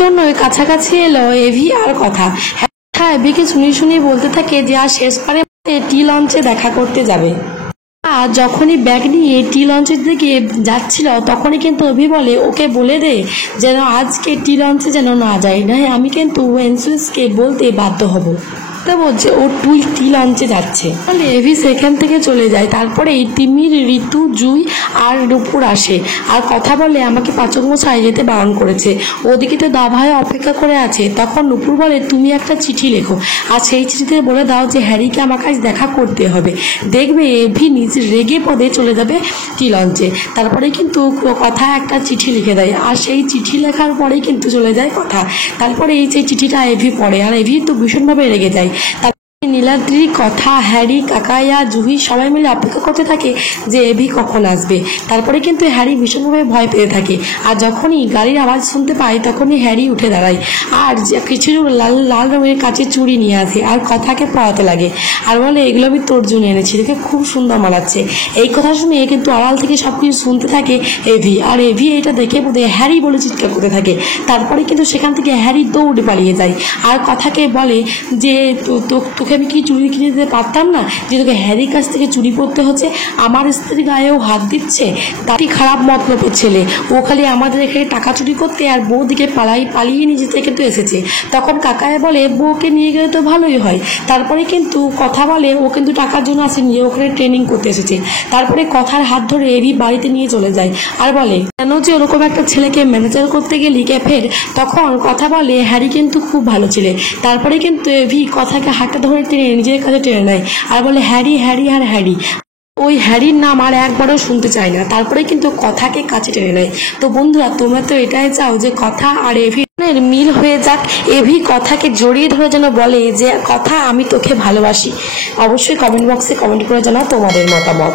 জন্য কাছাকাছি এলো এভি আর কথা। হ্যাঁ, এভিকে শুনি বলতে থাকে যে আর শেষবারে টি লঞ্চে দেখা করতে যাবে। আর যখনই ব্যাগ নিয়ে টি লঞ্চের দিকে যাচ্ছিল তখনই কিন্তু অভি বলে ওকে বলে দে যেন আজকে টি লঞ্চে যেন না যায়, না আমি কিন্তু ওয়েন্সলেসকে বলতে বাধ্য হব। বলছে ও টি লঞ্চে যাচ্ছে বলে এভি সেখান থেকে চলে যায়। তারপরে তিমির, ঋতু, জুই আর নুপুর আসে আর কথা বলে আমাকে পাচক মশাই যেতে বারণ করেছে, ওদিকে তো দাভাই অপেক্ষা করে আছে। তখন নুপুর বলে তুমি একটা চিঠি লেখো আর সেই চিঠিতে বলে দাও যে হ্যারিকে আমার কাছে দেখা করতে হবে, দেখবে এভি নিজে রেগে পদে চলে যাবে টি লঞ্চে। তারপরে কিন্তু কথা একটা চিঠি লিখে দেয় আর সেই চিঠি লেখার পরেই কিন্তু চলে যায় কথা। তারপরে এই যে চিঠিটা এভি পড়ে আর এভি তো ভীষণভাবে রেগে যায়। নীলাদ্রি, কথা, হ্যারি, কাকাইয়া, জুহি সবাই মিলে অপেক্ষা করতে থাকে যে এভি কখন আসবে। তারপরে কিন্তু হ্যারি ভীষণভাবে ভয় পেতে থাকে আর যখনই গাড়ির আওয়াজ শুনতে পায় তখনই হ্যারি উঠে দাঁড়ায় আর কিছু লাল রঙের কাচের চুড়ি নিয়ে আসে আর কথাকে পড়াতে লাগে আর বলে এগুলো আমি তোর জন্য এনেছি, দেখে খুব সুন্দর মানাচ্ছে। এই কথা শুনে কিন্তু আড়াল থেকে সবকিছু শুনতে থাকে এভি আর এভি এটা দেখে বোধ হ্যারি বলে চিৎকার করতে থাকে। তারপরে কিন্তু সেখান থেকে হ্যারি দৌড়ে পালিয়ে যায় আর কথাকে বলে যে তোকে আমি কি চুরি কিনে দিতে পারতাম না, যে তোকে হ্যারির কাছ থেকে চুরি করতে হচ্ছে, আমার স্ত্রীর গায়েও হাত দিচ্ছে, তারই খারাপ মতলবের ছেলে, ও খালি আমাদের এখানে টাকা চুরি করতে আর বউদিকে পালিয়ে নিজে থেকে তো এসেছে। তখন কাকায় বলে বউকে নিয়ে গেলে তো ভালোই হয়। তারপরে কিন্তু কথা বলে ও কিন্তু টাকার জন্য আসেনি, ওখানে ট্রেনিং করতে এসেছে। তারপরে কথার হাত ধরে এভি বাড়িতে নিয়ে চলে যায় আর বলে কেন যে ওরকম একটা ছেলেকে ম্যানেজার করতে গেলি ক্যাফের। তখন কথা বলে হ্যারি কিন্তু খুব ভালো ছেলে। তারপরে কিন্তু এভি কথাকে হাতটা ধরে টেনে নিজের কাছে টেনে নেয় আর বলে হ্যারি হ্যারি আর হ্যারি, ওই হ্যারির নাম আর একবারও শুনতে চায় না। তারপরে কিন্তু কথাকে কাছে টেনে নেয়। তো বন্ধুরা তোমরা তো এটাই চাও যে কথা আর এভির মিল হয়ে যাক, এভি কথাকে জড়িয়ে ধরে যেন বলে যে কথা আমি তোকে ভালোবাসি। অবশ্যই কমেন্ট বক্সে কমেন্ট করে জানাও তোমাদের মতামত।